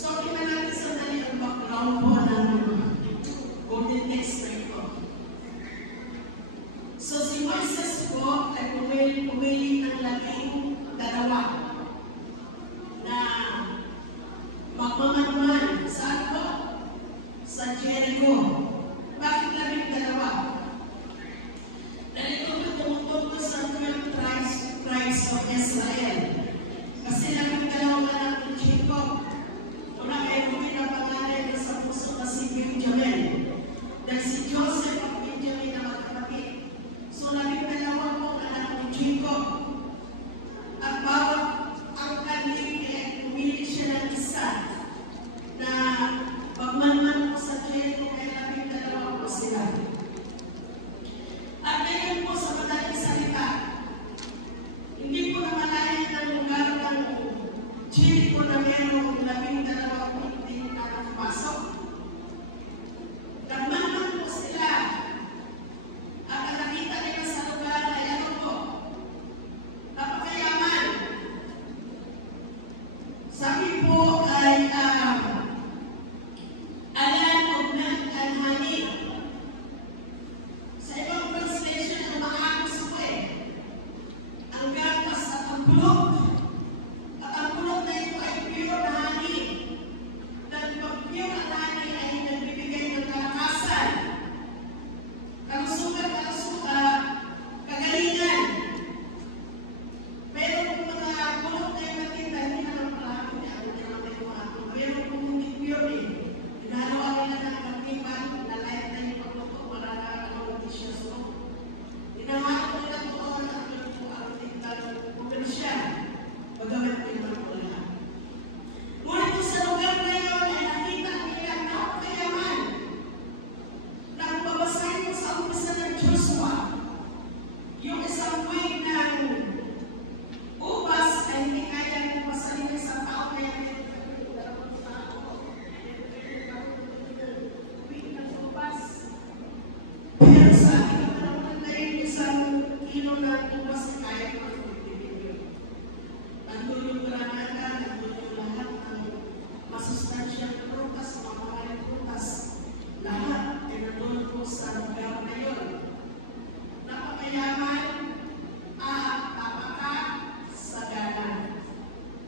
So, kita natin sandali ang background po ng Golden Text na ito. So, si Moises po ay pumili ng 12 na magmamanuman. Saan po? Sa Jericho. Bakit 12? Dahil ito po tumutukoy sa 12 tribes of Israel. Kasi 12 anak ni Jacob. Una kay Ruben ang pangalan sa puso na si Benjamin. Dahil si Joseph at Benjamin na magkapatid. So 12 po anak ni Jacob. At bawat angkan niya ay pumili siya ng isa na pagmanman po sa Jericho kaya 12 po sila. At ngayon po sa madaling salita, hindi po namalayan ng lugar ng Jericho na mayroong 12 hindi na nakapasok. Nagmanman po sila. At ang nakita nila sa lugar ay ano po? Napakayaman. Sabi po ay a land of milk and honey. Sa ibang translation, ang maangos po ang gatas at ang bulok. At ang bulok na ito ay pure na honey. Dahil pag pure na honey ay nagbibigay ng kalakasan, kalusugan, kagalingan. Pero kung mga bulok na yung matinda, hindi naman palagi niya. Pero kung hindi pure ginagawa nila ng katipan na light na yung pagluto, wala na dishes mo. Inahalo nila po ang tingnan komersyal. Paggamit ko yung mga lahat. Ngunit sa lugar na yun ay nakita nila napakayaman. Nang babasahin ko sa umpisa ng Joshua, yung isang wing ng ubas ay hindi kaya ng pasalin sa tao na yan. Pero sa akin naman na yung isang kilo na ubas na kaya ko ang magbibigyo. Nandun yung granada, nandun yung lahat ng masustansyang prutas, mga maraming prutas. Lahat ay nandun po sa lugar na yun. Napakayaman at napakasagana.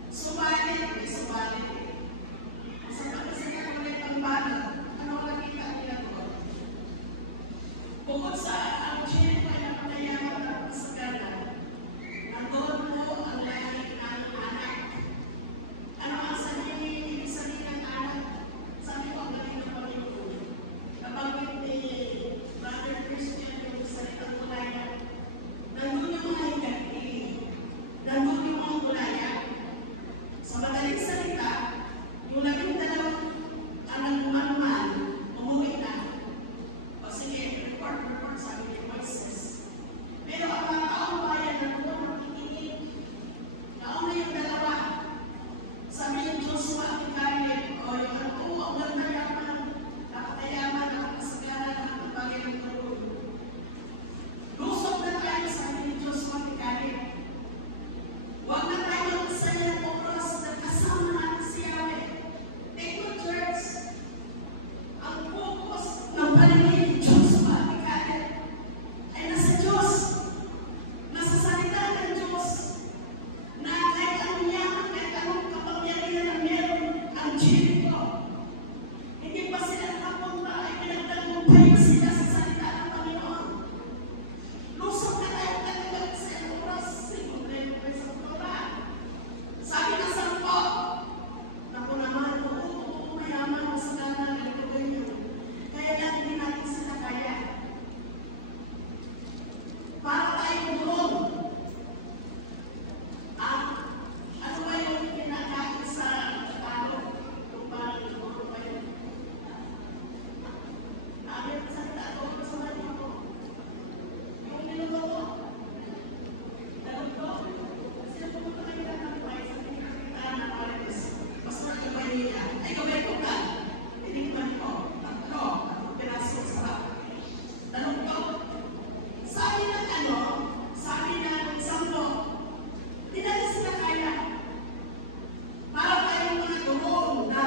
Subalit, may subalit. Sa pagkasagan ulit ang bata, ano ang nakita nila doon? Bukod sa ang Jericho ay napakayaman at masagana, nandoon po ang lahi ng anak. Ano ang ibig sabihin ng anak? Sabi ko ang galing ng Panginoon. Kapag ni Brother Christian yung salitang gulaya, nandun yung mga higati, nandun yung mga gulaya. Sa madaling salita, yung 12 ang nagmanuman, umuwi na. O sige, report, sabi ni Moises. Pero ang mga taong bayan na doon magtitingin, nauna yung 2. Sabi ni Joshua at Caleb, o yung ang ganda yaman, napakayaman, napakasagana, napakabagay ng tulog. Lusog na tayo, sabi ni Joshua at Caleb. Huwag na tayo magsaya ng oras na kasama natin si Yahweh. Take no church. Ang focus ng paligid ni Joshua at Caleb ay nasa Diyos. Nasa salita ng Diyos. Na kahit anong yaman, kahit anong kapangyarihan na meron ang Jericho. Hindi pa sila nakapunta ay pinagtagumpay pa sila sa salita ng Panginoon. Lusog na tayo katulad sa ilang oras. Siguro sa Torah. Sabi na sa po, naku naman, mayaman, masagana, nagtugay yun. Kaya yan, hindi natin sila kaya. Para tayo doon. Ano ba yung pinakain sa Tagalog? Yung parang ano ba yun? Sabi sa Tagalog, sa mga ko. Yung niluto. Naluto. Kasi ang pumunta kayo na ng buhay sa pinakakitaan ng Marites. Mas magkabay niya. Ay, gabay ko ka. Tinikman ko. 3 piraso sarap. Naluto. Sabi ng sabi ng Santo, hindi natin sila kaya. Para tayong mga gurong na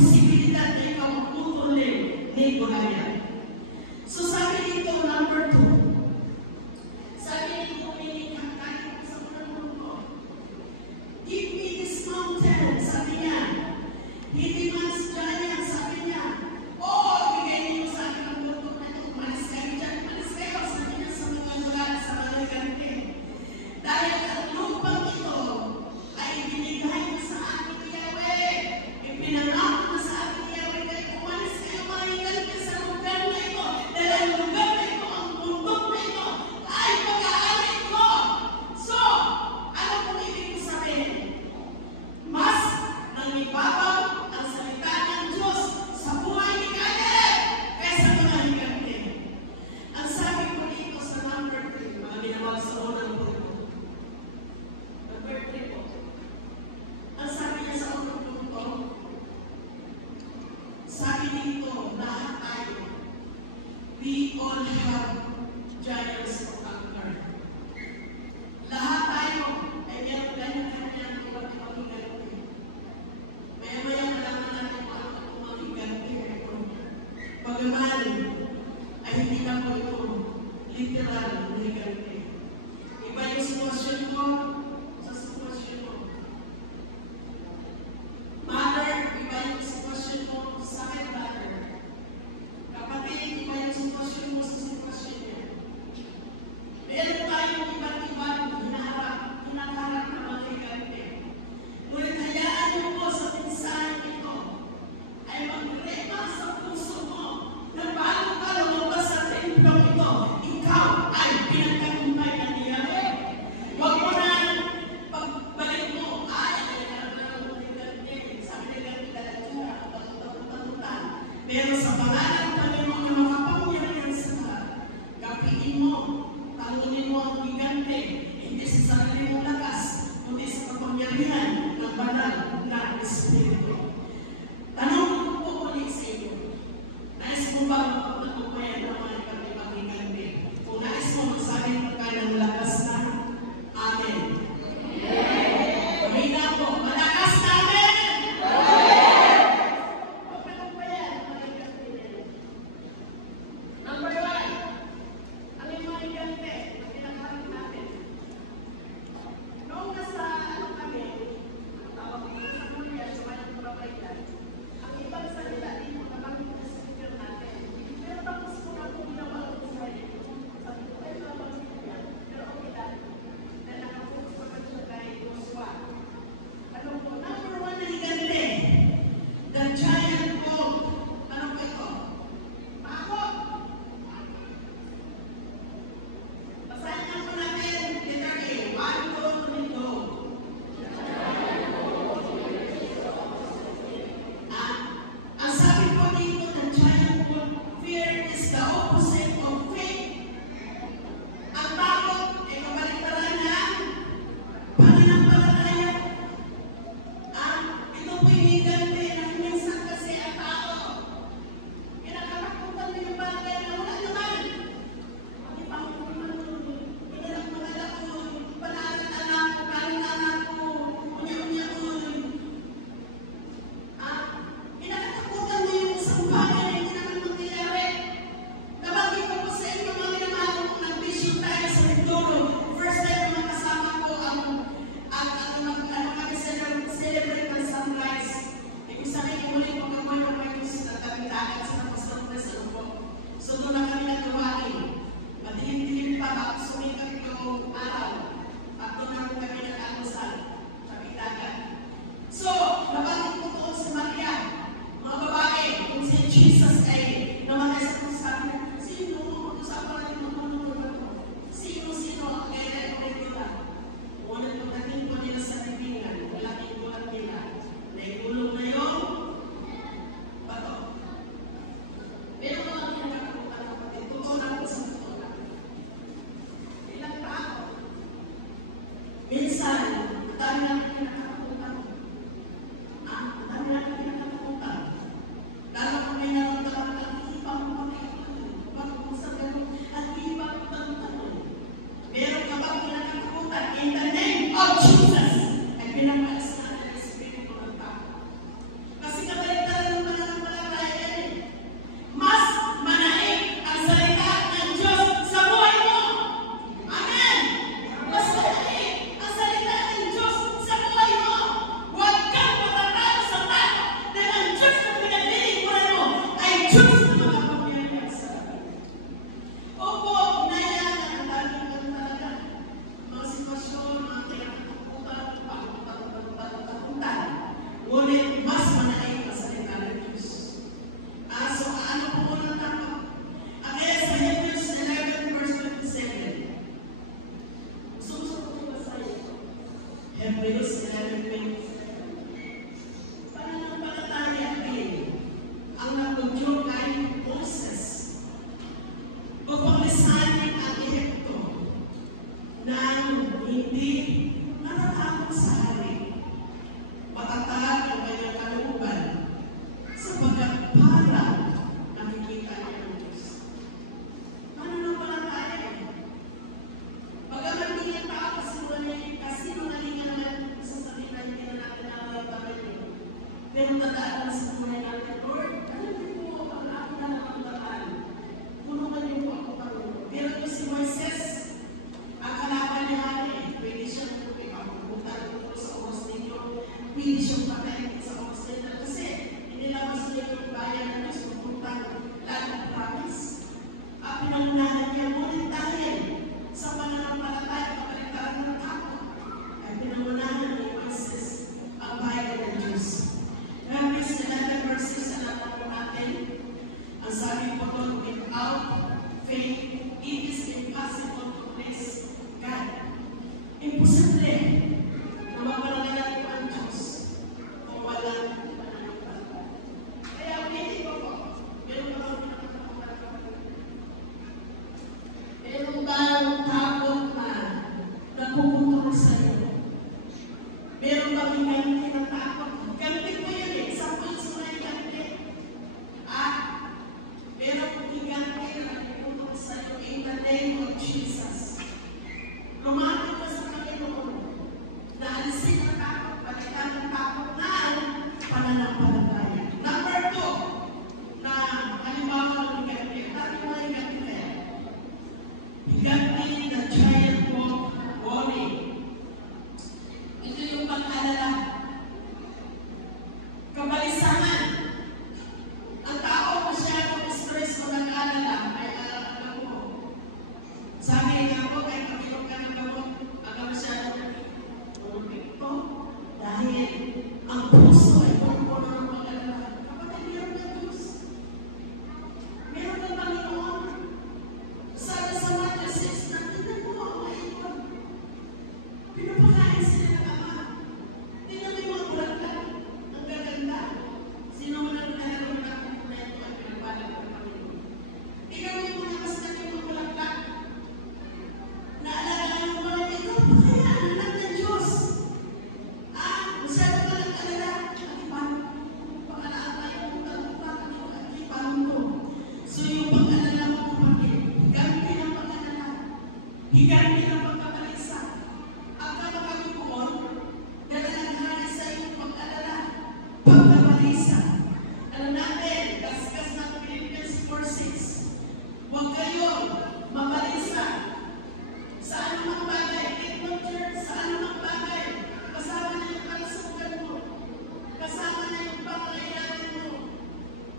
posibilidad na ikaw ang tutuloy ni Goliath. So sabi dito, number 2, sabi dito, kahit sa unang mundo, give me this mountain, sabi niya. He demands giant, sabi niya. Oo, bigay niyo sa akin ang bundok na ito. Umalis kayo dyan, umalis kayo, sabi niya sa mga mulat, sa mga ganti. Dahil ang lupang ito ay binigay mo sa akin ni Yahweh. Ipinangako mo sa akin ni Yahweh, kaya umalis kayo mga ganti sa lugar na ito. Dahil ang lugar na ito, ang bundok na ito, ay pag-aari ko. So, ano kung ibig ko sabihin? Mas nangibabaw ang salita ng Diyos sa buhay ni Caleb kaysa mga higante. Ang sabi ko dito sa number 3, mga ginawag sa unang punto. Number 3 po. Ang sabi niya sa unang punto, sabi dito, lahat tayo, we all have giants to conquer. Lahat tayo ay meron ganyan-ganyan iba't ibang higante. Maya-maya malaman natin kung ano ang mga higante na ito. Bagaman ay hindi na po ito literal na higante. Iba yung sitwasyon ko sa sitwasyon mo. Mother, iba yung sitwasyon mo sa akin, brother. Kapatid, iba yung sitwasyon mo sa sitwasyon niya. Meron tayong iba't ibang hinaharap na mga higante. Ngunit hayaan niyo po sa mensahe ito ay magrema sa puso mo na bago ka lumabas sa templong ito, ikaw ay pinagtagumpay na ni Yahweh. Huwag mo na pagbalik mo, ay nagkaroon ng higante. Sabi nila nila patutan. Pero sa pangalan ng Panginoon na makapangyarihan sa lahat, kapiin mo, tangunin mo ang higante, hindi sa sarili mong lakas, kundi sa kapangyarihan ng banal na Espiritu. Tanong ko po ulit sa inyo, nais mo ba magpapatupayan ng mga ibang higante? Kung nais mo magsabi ka ng lakas na, Amen. Kamina po, malakas na Amen! Magpapatupayan ng mga higante. Number 1, ang mga higante na pinakaharap natin. Noong nasa kami, tawag ko sa Korea, sa mayang kababayan, ang ibang salita dito na kami na speaker natin. Pero tapos ko na kung ginawa ko sa sarili ko. Sabi ko, ay mga pag-speaker. Pero okay lang. Dahil nakafocus ko pa siya kay Joshua. Ano po? Number 1 na higante. The giant goat. Ano po ito? Ako! Basahin nga po natin. Letter A. 1 goat to the goat. Ang sabi po dito ng giant goat, fear is the opposite of faith. Ang takot ay kabaliktaran ng pananampalataya. Ito po yung higante na minsan kasi ang tao. Kinakatakutan mo yung bagay na wala naman. Hindi pa ako pinalak magala ko, panagat anak ko, karing anak ko, unya-unya ko. Kinakatakutan mo yung isang bagay na hindi naman mangyayari. Nabagay ko po sa inyo mga minamahal ko kung nag-vision tayo sa Mindoro. First time na makasama ko ang kami celebrate ng sunrise. Ibig sabihin, muli ko kamoy ng Marcos na tabi-tagat sa napasarap na sa lubog. So doon na kami nagkawain. Madilim-dilim pa, bakit sumikat yung araw. At doon na kami nag-almusal. Tabi-tagat. So, nabagay ko doon si Maria. Mga babae, kung si Jesus ay namatay sa kung sabi, sino? Sa ako natin magulong ba ito? Sino? Ang kaya ko rin nila. Unang pagdating po nila sa libingan, malaking buwan nila. Naigulong na yun, bato. Pero mga pinakakakutan ng kapatid, totoo na po sa totoo na. Ilang tao? Minsan, dami natin pinakakakutan. Dami natin pinakakakutan. Lalo kung may naramdaman ng ibang pagkakakutan. Bakit kung sa ganun, at ibang pagkakakutan. Meron ka bang pinakakakutan? In the name of Jesus, ay pinapaalis na ang Espiritu ng tao. Kasi kabalik Hebrews 11:20. Pananampalataya din ang nagtudyo kay Moses upang lisanin ang Ehipto nang hindi natatakot sa hari. Matatag ang kanyang kalooban sapagkat parang nakikita niya ang Diyos. Pananampalataya. Bagaman hindi niya tao kasi manalingan naman sa salita hindi na natin nalalaman yun. Pero tandaan na sa buhay natin, Lord, alam niyo po ang aking nalalaman. Tulungan niyo po ako, Panginoon. Pero ito si Moises, ang kalaban niya natin, pwede siyang pumunta dito sa oras ninyo, pwede siyang patayin sa oras ninyo. Kasi inilabas niya yung bayan ng Diyos, pumunta lahat ng promise. Ang pinangunahan niya, ngunit dahil sa pananampalataya, kapalitaan ng takot, ay pinangunahan ni Moises ang bayan ng Diyos. Hebrews 11:6, alam po natin, ang sabi po doon, without faith, it is impossible to please God. Imposible na maparangalan po ang Diyos kung walang pananampalataya. Kaya ulitin ko po, meron bang takot na nagpuputol sa iyo? Meron bang higanti ng takot? Ganti po yun eh. Sample sa mga higanti. Meron higanti na nagpuputol sa iyo in the name of Jesus. Lumapit ka sa Panginoon na alisin ang takot, palitan ang takot na pananampalataya. Number 2, na halimbawa ng higanti. Dati mga higanti kaya. Higanti na giant walk worry. Ito yung pag-alala. Kabalisahan. Ang tao masyadong stress o nag-alala ay alam mo. Sabi nga po, kahit kapilog ka ng gamot, aga masyadong ito dahil ang puso ay puno ng pag-alala. Kapatid, meron ng Diyos. Meron ng Panginoon. Sabi sa Matthew 6, natin po ang maikot. Pinapakain sila ng Ama. Tingnan mo yung mga bulaklak. Ang gaganda. Sino man ang nalaroon na kung na ito ay pinapalag ng Panginoon. Tingnan mo yung mga kastan yung mga bulaklak. Naalala mo mga ito, kaya anak ng Diyos. Masyado ka nag-alala. At paano? Pag-alaan tayo kung tanong at paano to? So yung pag-alala mo kapatid, higanti ng pag-alala. Higanti ng pagkabalisa. Ang kapag-alala dahil nangyari sa iyong pag-alala, pagkabalisa. Alam natin, kaskas ng Philippians 4:6. Huwag kayong mabalisa sa anumang bagay. Ito, church, sa anumang bagay. Kasama na yung kalusugan mo. Kasama na yung pangangailangan mo.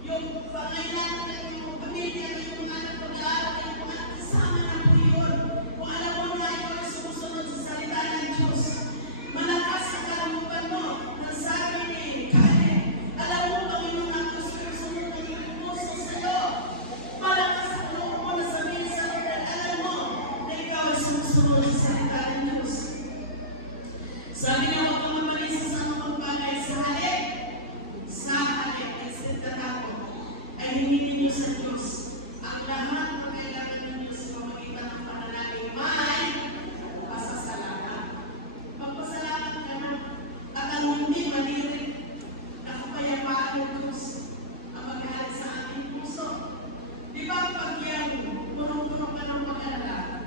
Yung pangangailangan ng iyong pamilya, yung anak pag-aaral, yung mga kasama na po yun. Kung alam mo na ikaw ay sumusunod sa salita ng Diyos, malakas ang kalooban mo. Nang sabi ni Kale, alam mo, Panginoon ang Diyos, kasunod na iyong puso sa iyo. Malakas ang kalooban mo na sabihin sa Lord, alam mo na ikaw ay sumusunod sa salita ng Diyos. Sabi niya, huwag kang mamalisa sa anumang bagay sa halip ay sintatakot ay hindi ninyo sa Diyos. Ang lahat ng kailangan ninyo sa pamagitan ng panalangin may pasasalamat. Magpasalamat ka na at ang hindi malirik na kapayapaan ng Diyos ang maghahal sa ating puso. Di ba pag yan, punong-puno ka ng pag-alala,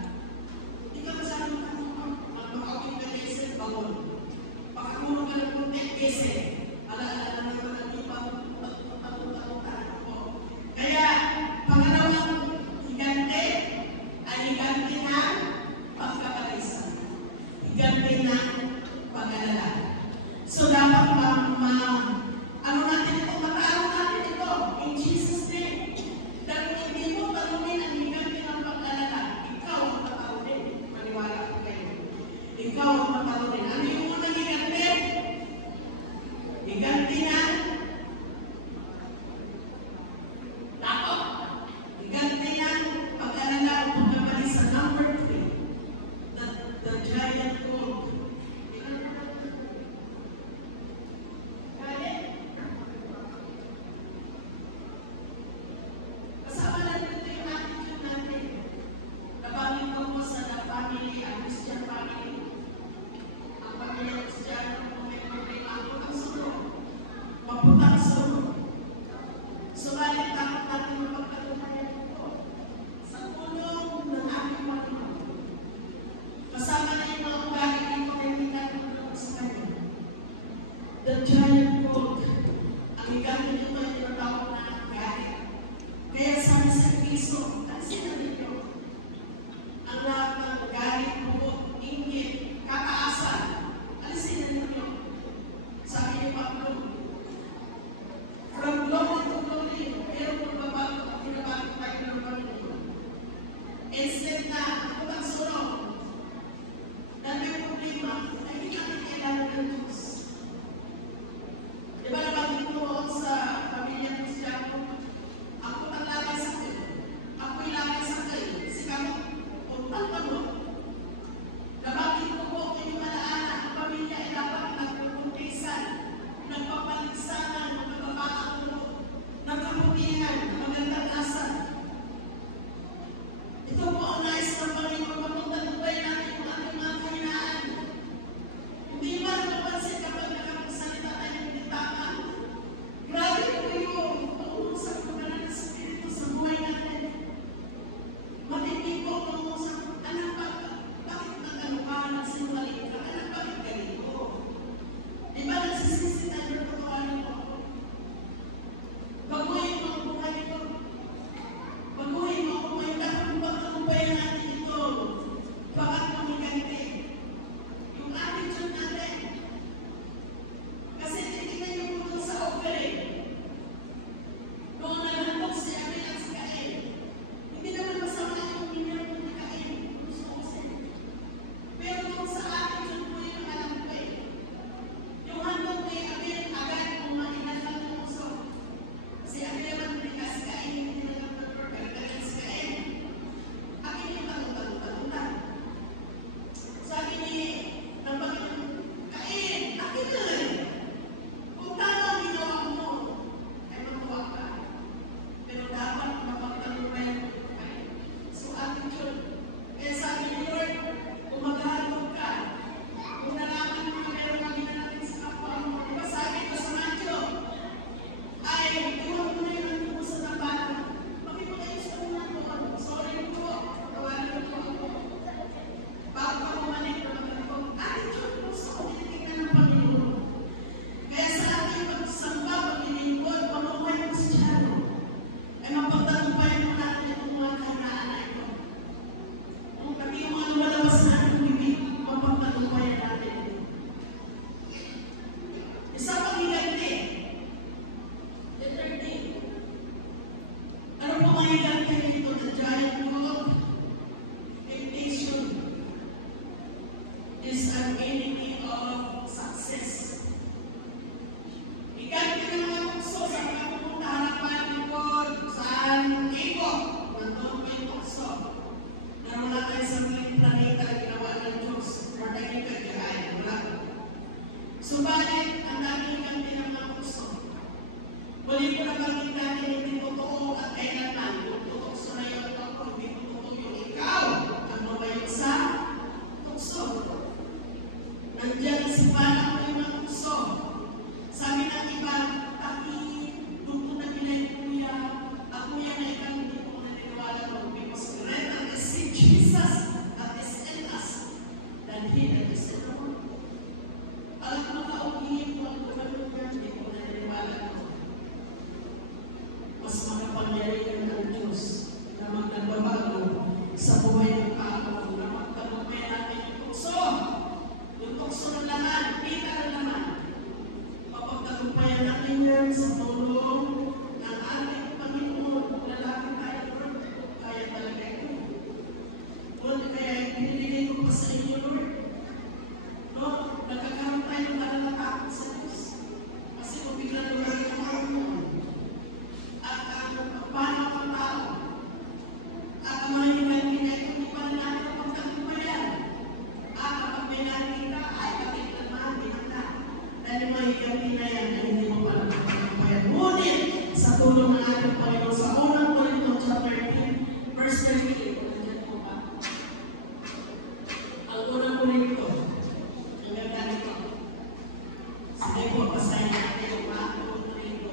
di ka masyadong katulong, magmakawin ka na isip, bawal. Pagkatulong ka ng kunting isip, alaala na naman ang ibang pagtalutan ko. Kaya, pangalawang higanti ay higanti ng pagkabalisa. Higanti ng pag-alala. So, dapat ano natin ito, matalo natin ito, in Jesus' name. Dahil hindi mo talunin ang higanti ng pag-alala, ikaw ang matalunin. Maniwala ko kayo. Ikaw ang matalunin. Ano yung unang higanti? Higanti ng the giant gold. Ang igamit nito ay tinatawag na galit. Kaya sabi sa Kristo, alisin na ninyo ang lahat ng galit, bubot, inggit, kakaasan. Alisin na ninyo. Sabi ni Pablo, from glory to glory, pero kung binabago tayo ng Panginoon. Instead na pagsunod, dahil may problema, ay hindi natin kailangan ng Diyos. Diba nabanggit ko sa pamilya Kristiano, ako ang lagay sa akin. Ako'y lagay sa akin. Sigaw, puntang mo. Nabanggit ko po inyong alaala, ang pamilya ay dapat nagpupuntisan, nagpapaligsanan, nagpapakatulo, nagkaputihan, magandang asan. Ito po ang nais ng Panginoon, papuntan-tubay natin kung ating mga kahinaan. Hindi ba napapansin kapag nakapagsalita tayo ng bitakan? Grabe po yung pag-uusap ko na ng Espiritu sa buhay natin. Matindi po ang pag-uusap. Anak, bakit nagano ka? Nagsinungaling ka? Anak, bakit ganito? Di ba nagsisisi tayo ng pagkawalan ko? Baguhin mo ang buhay ko. Baguhin mo ako ngayon. Dapat pagkakumpayan natin ito. Bakit kami ganito? Yung attitude natin. Kasi titignan niyo po doon sa offering. Noong naghandog si Abel at si Cain, hindi naman masama yung minyan mo ni Cain. Gusto ko siya. Pero doon sa attitude mo yung alam ko eh. Yung handog ni Abel, agad kung mainat lang ng puso. Si Abel naman hindi si Cain, hindi naman nagpagkagalan si Cain. Akin yung tanong-tanong-tanong. Sabi ni ng Panginoon, Cain, akin na rin. Kung tama ang ginawa mo, ay matuwa ka. Pero dapat mapagtalunan mo ito kayo. So, attitude. Kaya sabi ni Lord, kung maghahandog ka, kung nalaman mo na meron kami na natin sa kapwa mo, diba sabi ko sa Matthew, ay, iwan mo na yung nandun mo sa tabanan. Makipag-ayos ka muna doon. Sorry po, tawanan po ako. Bago ka bumalik na magandang attitude mo sa tinitignan ng Panginoon. Kaya sa ating pagsamba, paglilingkod, pamuhay ng Kristiyano, ay mapagtagumpayan mo natin itong mga kahinaan na ito. Kung kami yung mga lumalabas na ating bibig, mapagtagumpayan natin ito. Isa pang higanti. The third thing. Ano po mga higanti dito? The giant gold. Temptation is an enemy of success. Higanti ng mga tukso sa mga pupunta harapan likod, saan ego, nandun po yung tukso. Na wala tayo sa mga planeta ginawa ng Diyos. Martagin ka kaya, wala. Subalit, ang daming higanti ng mga tukso. Muli po na bakit natin hindi totoo at kailanman. Yung tukso na yun ako, hindi totoo yung ikaw. Ang mabayo sa tukso. Nandiyan si Bala ko yung mga tukso. Sabi ng iba, Taki, dugo na binay kuya. Ako yan ay ikaw hindi ko naniniwala ko. Because greater is si Jesus that is in us than he that is in the world. Alam mo kaugihin ko ang gumagod niya, hindi ko naniniwala ko. Mas makapangyarihan ng Diyos na magnababago sa buhay ng tao na magtagumpay natin yung tukso. Yung tukso ng laman, kita ng laman. Mapagtagumpayan natin yan sa tulong ng ating Panginoon. Lalaki tayo, Lord. Kaya talaga ito. Lord, kaya piniligay ko pa sa inyo, Lord. No, nagkakaroon tayo ng nalatakot sa Diyos. Kasi kung biglang lumagay ng Panginoon, at ang paano ang tao, at ang mga higanti na ito, di pa natin ang pagtagumpayan. At kapag may narinig ka, ay bakit naman, binanda. Dahil yung mga higanti na yan, ay hindi mo pala pagtagumpayan. Ngunit, sa tulong ng ating Panginoon, sa unang Korinto, chapter 13, verse 38, nandiyan po ba? Ang unang Korinto, hanggang ganito. Sige po, basahin natin yung mga Korinto.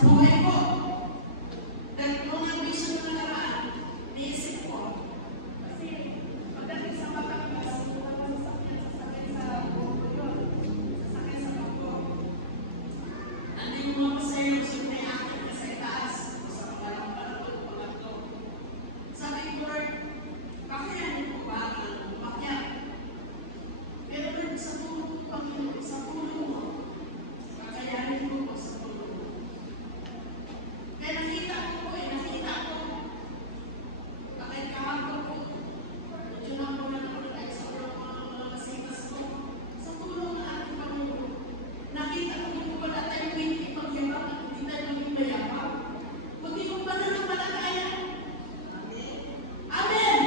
buhay ko. Dahil kung ang vision na nakaraan, niisip ko, kasi pagdating sa Batangas, sasakyan sa buko yun, sasakyan sa buko. Ano yung mga pasayos yung may akin na sa itaas, sa pangalang pangatlo. Sabi ko, Lord, kakayanin ko ba ang umakyat? Pero Lord, sa tulong Panginoon, sa tulong mo, kakayanin ko po sa tulong mo. Kaya nakita ko, bakit kahapon ko, medyo na po na ako tayo sa mga kasikas ko. Sa tulong ng ating Panginoon, nakita ko po pala tayo hindi pagyabang at hindi tayo maging mayabang. Kundi kung pananampalataya. Amen!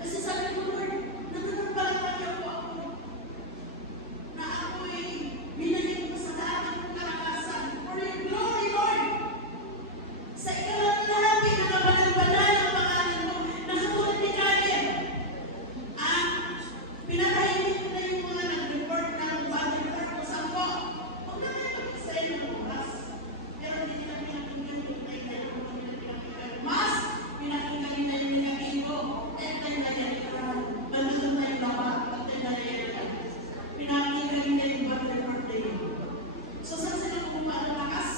Kasi sabi ko, Lord, nananampalataya po ako na ako'y binigyan mo sa dati kong karakasan for your glory, Lord. Sa ikalalahati na kabanal-banal ang pangalan mo, nakatulad ni Caleb. Pinatahimik ko na yung mga nag-report ng bodyguard ko sa ko. Huwag na kayo mag-explain ng oras. Pero hindi nila pinakinggan yung tayo na nila pinakinggan. Mas pinakinggan nila yung negatibo. At tayo na yan. Nandun tayo laban. At tayo na yan. Pinakinggan nila yung bodyguard na yun. So saan sila kung paano lakas?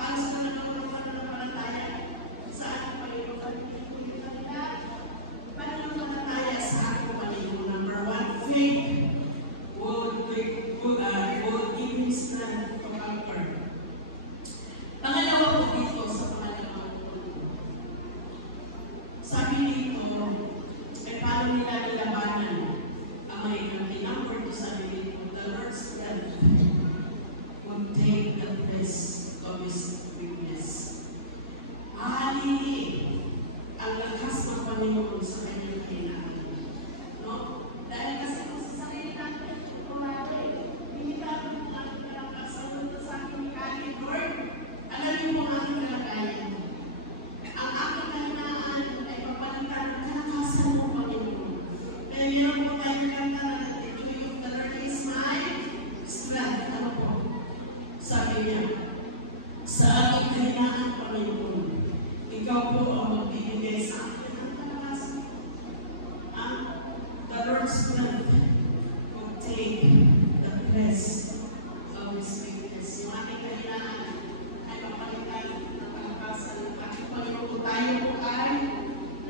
Paano sila nagkaroon ng pananampalataya? Saan ang Panginoon? Pananampalataya sa ating Panginoon. Number one, faith will give you strength to conquer. Pangalawa po dito sa pangalawang punto. Sabi dito, paano nila nilabanan ang mga ikanti. Number two, sabi dito, the Lord's strength would take the place of His weakness. Ang lakas ng Panginoon sa kanyang kailangan. No? Dahil kasi kung sa sarili natin, hindi natin ang ating kalakasan sa ating kaya, Lord, alam niyo po ang ating kalagayan. Ang aking kahinaan ay papalitan ng kalakasan ng Panginoon. Kaya meron po tayong kanta na natin, the Lord is my strength. Ano po? Sabi niya, sa ating kahinaan, Panginoon, ikaw po ang magbibigay sa akin ng kalakasan. The Lord's strength will take the place of His weakness. Yung ating kahinaan ay papalitan ng kalakasan ng ating Panginoon. Tayo po ay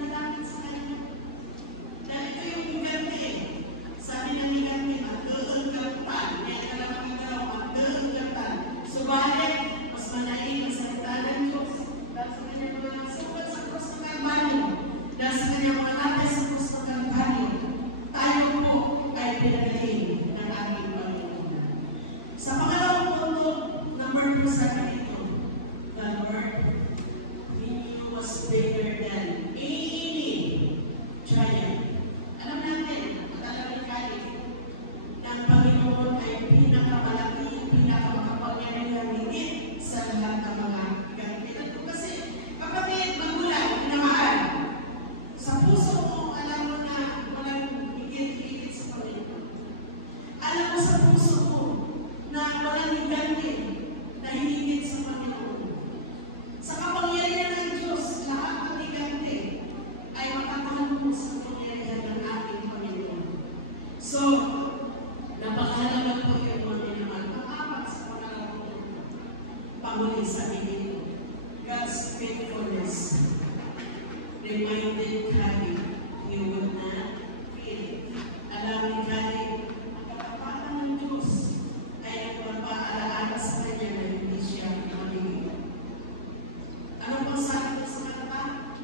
nalapit sa Kanya. Dahil ito yung higante. Sabi ng higante, mag-uungkapan. Kaya kalapang galaw, mag-uungkapan. Subalit, mas manahin ang salita ng Diyos. Dahil sa kanyang mga sukat sa krus ng Kalbaryo. Dahil sa kanyang mga latay sa krus ng Kalbaryo. Tayo po ay pinagaling ng ating Panginoon. Sa pangalawang punto, number 2, sabi dito, the Lord, He was bigger than any giant. Alam natin, matagal kali, na ang Panginoon ay pinakamalaki, pinakamakapangyarihan higit sa lahat ng mga gantilan ko. Kasi, kapatid, magulang, pinamahal. Sa puso mo, alam mo na walang higit sa Panginoon. Alam mo sa puso mo na walang higante na higit sa Panginoon. Sa kapangyarihan ng Diyos, lahat ng higante ay matatalo mo sa kapangyarihan ng ating Panginoon. So, napakahalaga po yung mga naman. Pang-apat sa pangalawang pangulit sa dito. God's faithfulness reminded Caleb he would not fail. Alam ni Caleb, ang katapatan ng Diyos ay nagpapaalaala sa kanya na hindi siya mamigil. Ano pang sabi ko sa katapatan?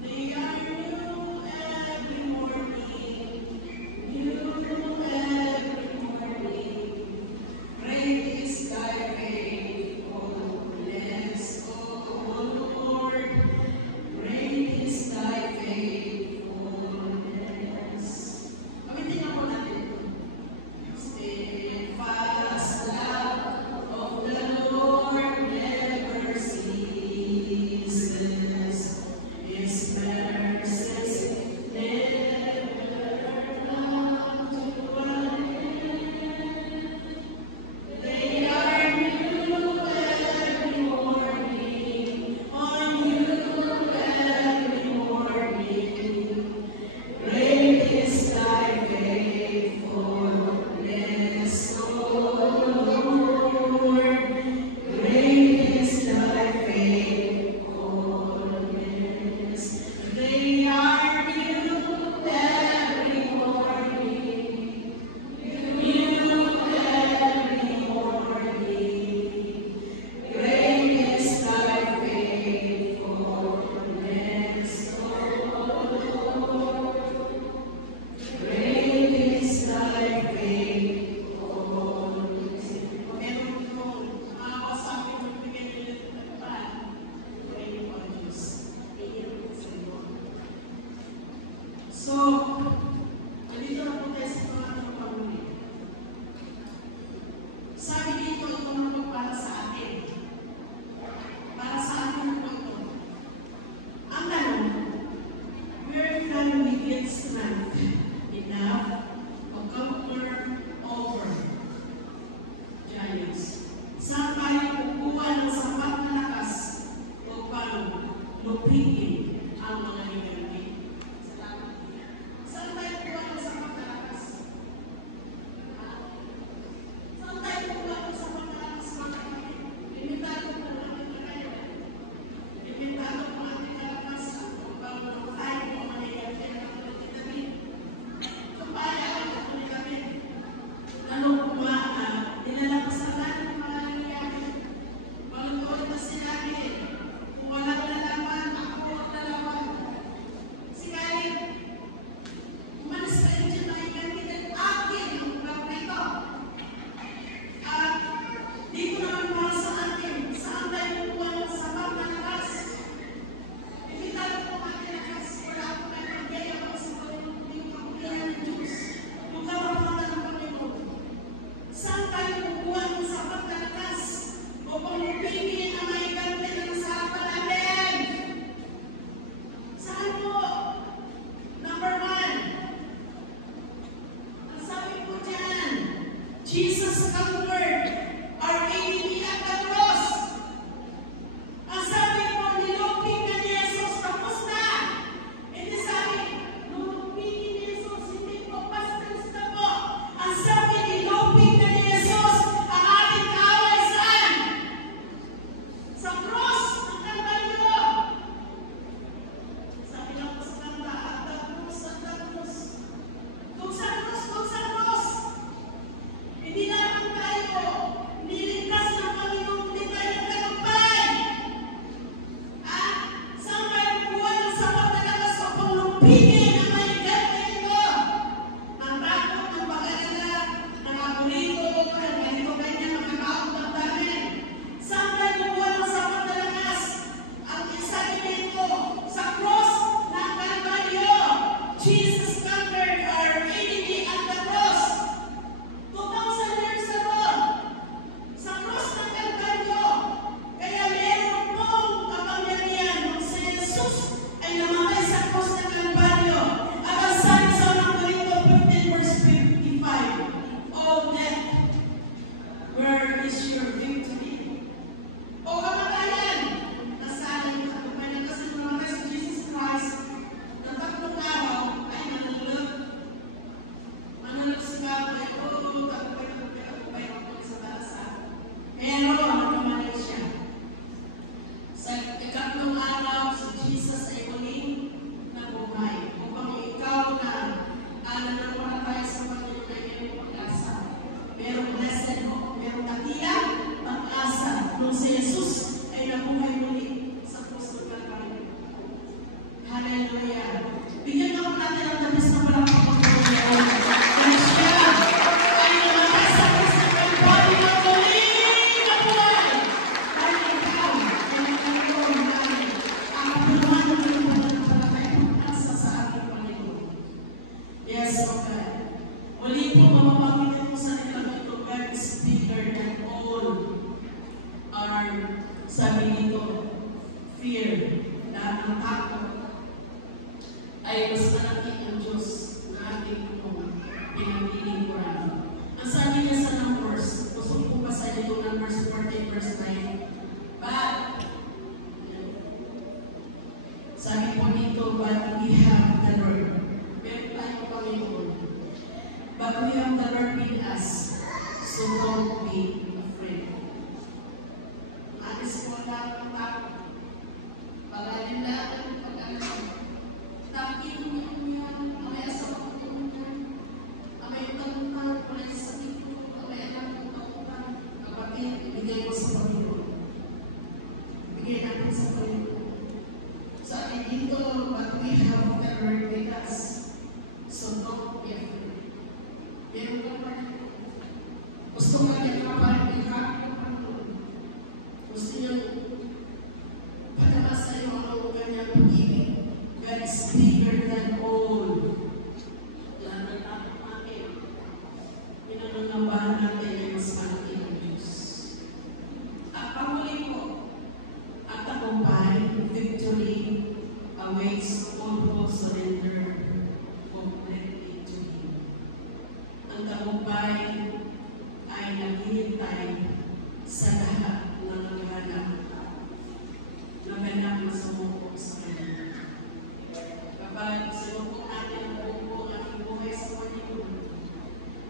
They are new every morning. New every morning. Great is thy faithfulness. Jesus conquered our enemy at the cross. Ang sabi po, nilupig na ni Jesus, tapos na. Hindi sabi, nilupigin ni Jesus, hindi po, pastors na po. Ang sabi, nilupig na ni Jesus, ang ating kaaway saan? Sa cross, ang Kalbaryo. Sabi lang po sa kanta, at the cross, at the cross. Kung sa cross, kung sa cross. Hindi naman tayo niligtas ng Panginoon, hindi tayo nagtagumpay. At saan tayo kuha ng sapat na lakas upang lupigin ang may ganda nito? Ang takot, ang pag-alala, ng aburito, ang ganito ganyan, magkakaot ng damin. Saan tayo kuha ng sapat na lakas? Ang isa nito sa cross ng Kalbaryo. Jesus conquered our enemy at the cross. 2,000 years ago, sa cross ng Kalbaryo. Kaya meron pong kapangyarihan nung si Jesus ay namatay sa cross ng Kalbaryo. At ang sabi sa unang Korinto 15 verse 55, "O death, where is your victory?" O kamatayan, nasaan yung katupayan? Kasi nung namatay si Jesus Christ, ng 3 araw ay nanulog. Manulog si Gabriel, takupay ako sa balasa. Pero, nagkamali siya. Sa 3 araw, si Jesus ay muling nabuhay. Upang ikaw na nananampalataya sa Panginoon ay mayroong pag-asa. Merong blessed mo, merong dakila, pag-asa. Nung si Jesus ay nabuhay muli sa krus ng Kalbaryo. Hallelujah. Bigyan ako natin ang tabis na palang pagpapagawa. Dahil siya ay namatay sa krus ng Kalbaryo na muling nabuhay. Dahil ikaw ay nagkaroon namin ang kapuluhan ng pagpapagawa pag-asa sa ating Panginoon. Yes, okay. Muli po mamapakita mo sa nilang ito, God is bigger than all our, sabi nito, fear, lahat ng takot, ay mas malaki ang Diyos na ating pinagpilingkuran. Ang sabi niya sa Numbers, gusto ko pa sa ito, Numbers 14 verse 9, but, sabi po dito, but we have the Lord. Meron tayong Panginoon. But we have the Lord with us, so don't be afraid. Alis po lang ang takot. Pagaling natin ang pag-alam. Takin mo niya, amay asawa ko niya, amay utang-utang, walay sakit ko, amay anak utang-utang, kapatid, ibigay mo sa Panginoon. Ibigay natin sa Panginoon. Sabi dito, but we have the Lord with us, so don't be afraid. Meron ka pa rin. Gusto ka niya kapag ihapin ng Panginoon. Gusto niya padama sa iyo ang kanyang pag-ibig. God is bigger than all. Yan ang takot natin. Pinangangabahan natin ay mas malaki ng Diyos. At panguli ko, at tagumpay, victory awaits all who surrender completely to Him. Ang tagumpay ay naghihintay sa lahat ng naganap na sumukong sa Kanya. Kapag sinukong natin ang buong ating buhay sa Panginoon,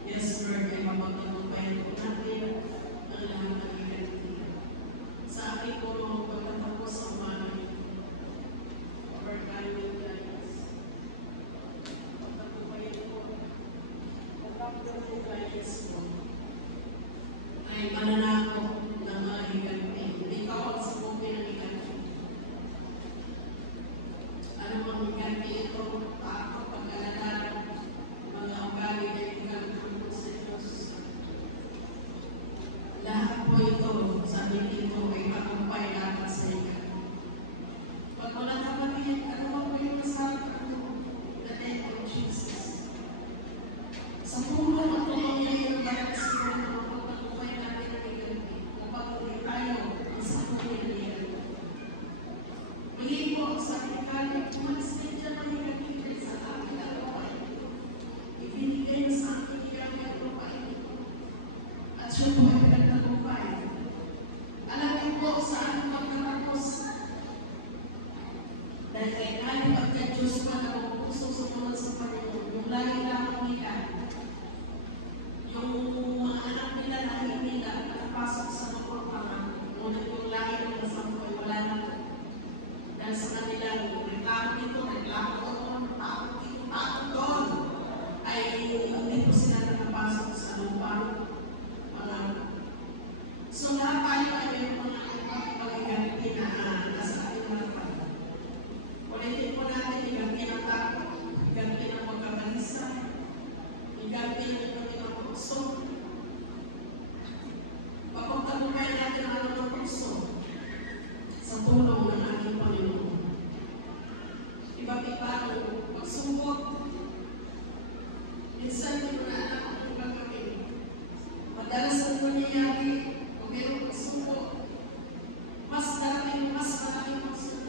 yes, Lord, ay mapagtagumpayan po natin ang lahat ng ikantin. Sa ating puro pagtatapos sa umaga, overcoming guys, pagtagumpayan po, pagtagumpayan guys po, ay mananako ng mga ikantin. Ikaw ang sumukong ng ikantin. Ano mang ikantin ito, takot, pag-alala, mga ugali na ikantin po sa Diyos. Lahat po ito, sabi dito, ay tagumpay lahat sa ikantin. Pag wala kapatid, ano po yung masarap ano? The name of Jesus. Sa puno at tulong niya yung balat sa puno, tagumpay natin ang ikantin. Kapag ulit tayo, ang sa puno niya. Magiging po sa ating umalis na dyan ang ikantin sa ating alawan. Ibinigay sa ating ikantin ang lupain ito. siya po ay pinagtagumpay. Alam niyo po saan magkatapos? Dahil kay Kalib at kay Joshua na kung puso sumunod sa Panginoon, yung lagi lang nila, yung mga anak nila na hindi na nakapasok sa makurpangan, ngunit yung lagi ng masampoy, wala na. Dahil sa kanila, reklamo ito, reklamo doon, takot doon, ay hindi po sila nakapasok sa lumpang mga. So lahat tayo ay may mga pag-iganti na nasa ating mga pala. Ulitin po natin, iganti ng takot, iganti ng pagkabalisa, iganti ng puso. Pagpagtagumpay natin ang ating puso sa tulong ng ating Panginoon. Iba-iba ang pagsubok. Minsan, yung mga anak ang gagawin. Madalas ang nangyayari, kung mayroong pagsubok, mas maraming pagsubok.